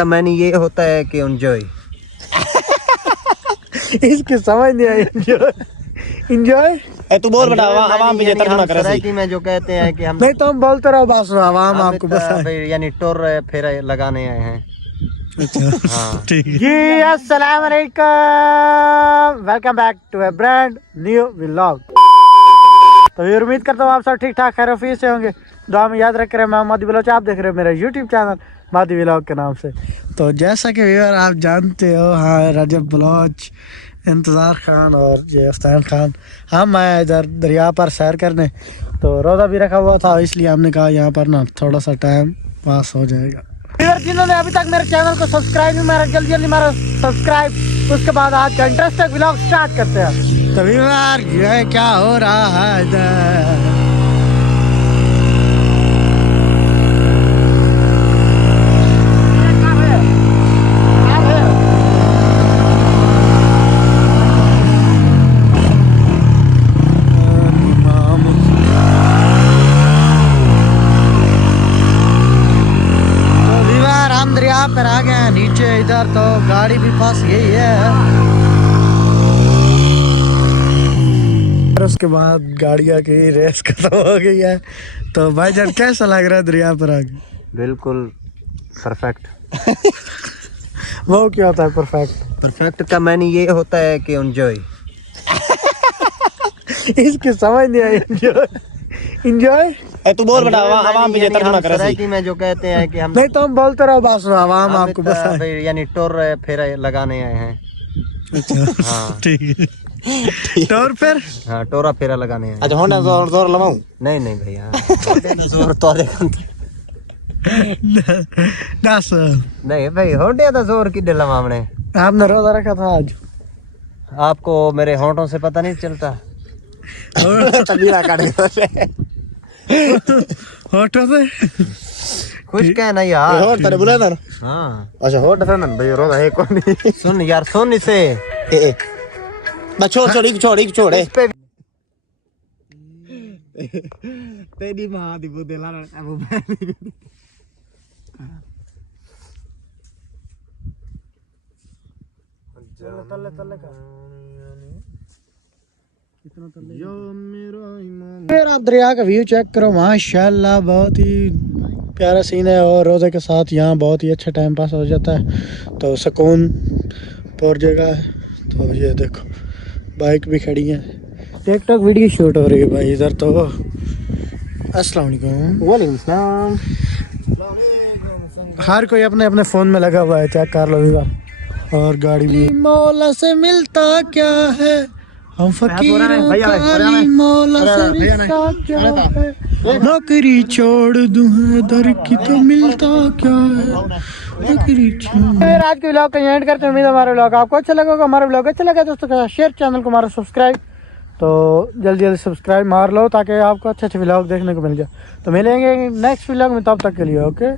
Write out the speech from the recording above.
का मैंने ये होता है कि एंजॉय। इसकी समझ नहीं आई। एंजॉय तू बोल बेटा आवाम पे तर्जुमा कर सराइकी में जो कहते हैं कि हम नहीं तो हम बोलते रहो बस आवाम आपको बस यानी टोर फेरा लगाने आए हैं। हाँ ठीक है। जी अस्सलाम वालेकुम, welcome back to a brand new vlog. तो ये उम्मीद करता हूँ आप सब ठीक ठाक खैर से होंगे। दुआ में याद रख रहे हैं मैं मादी बलोच, आप देख रहे हो मेरा यूट्यूब चैनल मादी व्लॉग के नाम से। तो जैसा कि व्यूअर आप जानते हो, हाँ रजब बलोच, इंतज़ार खान और ये अफ्तान खान, हम आए इधर दरिया पर सैर करने। तो रोज़ा भी रखा हुआ था, इसलिए हमने कहा यहाँ पर ना थोड़ा सा टाइम पास हो जाएगा। जिन्होंने अभी तक मेरे चैनल को सब्सक्राइब नहीं मारा, जल्दी जल्दी मारो सब्सक्राइब। उसके बाद आज का इंटरेस्टिंग व्लॉग स्टार्ट करते हैं। तो व्यूअर ये क्या हो रहा है इधर? पर आ गए हैं नीचे, इधर तो गाड़ी भी फंस गई है। और उसके बाद गाड़ियाँ की रेस खत्म हो गई है। तो भाईजान कैसा लग रहा है दरिया पर आगे? बिल्कुल परफेक्ट। वो क्या होता है परफेक्ट? परफेक्ट का मैंने ये होता है कि एंजॉय। इसकी समझ नहीं आई। एंजॉय तू बोल बेटा आवाम पे तर्जुमा कर सराइकी में जो कहते हैं कि हम नहीं तो हम बोलते रहो बस आवाम आपको बस यानी टोर फेरा लगाने आए हैं। हाँ ठीक है। टोर फिर हाँ टोरा फेरा लगाने आए हैं। अच्छा होंडा जोर जोर लगाऊं? नहीं नहीं भैया जोर तो दस नहीं भाई होंडे का जोर की दिला हमने। आपने रोजा रखा था आज? आपको मेरे होंठों से पता नहीं चलता? तबीरा काट के होटो से खुश कहना यार। होट तेरे बुला ना। हाँ अच्छा होट था ना भाई रोदा है कौन नहीं। सुन यार सुन इसे। ए बस छोड़ तेरी मां दी बुदे ला अब तल्ले तल्ले का फिर आप दरिया का व्यू चेक करो, माशाल्लाह बहुत ही प्यारा सीन है। और रोज़े के साथ यहाँ बहुत ही अच्छा टाइम पास हो जाता है, तो सुकून पर जगह है। तो ये देखो बाइक भी खड़ी है, टिकटॉक वीडियो शूट हो रही है भाई इधर। तो अस्सलाम वालेकुम। सलाम। हर कोई अपने अपने फ़ोन में लगा हुआ है, चेक कर लो इधर। और गाड़ी भी मौला से मिलता क्या है, हम फकीरों का अली मौला से रिश्ता क्या है, नौकरी छोड़ दूं दर की तो मिलता क्या है, नौकरी छोड़। आज के व्लॉग का एंड करते हैं। उम्मीद है हमारा व्लॉग आपको अच्छा लगा होगा। हमारा व्लॉग अच्छा लगा दोस्तों का शेयर, चैनल को हमारा सब्सक्राइब। तो जल्दी जल्दी सब्सक्राइब मार लो ताकि आपको अच्छे अच्छे व्लॉग देखने को मिल जाए। तो मिलेंगे नेक्स्ट व्लॉग में, तब तक के लिए ओके।